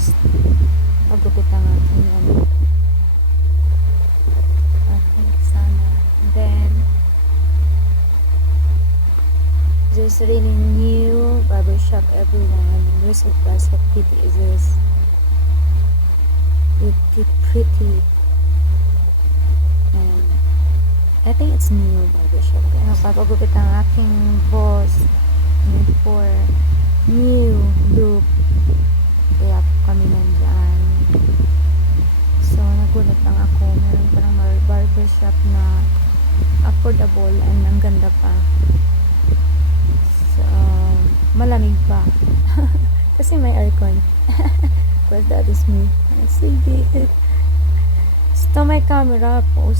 boss. Magupit ang aking aking sana. And then there's really new barbershop, everyone. There's a price of pretty is this pretty. And I think it's new barbershop. Kaya papagupit ang aking boss for new look. Kaya kami nandyan. So nagulat lang ako. Meron palang barbershop na affordable and ang ganda pa. So malamig pa. Kasi may aircon. Because that is me. Sige. Ito may camera. Post.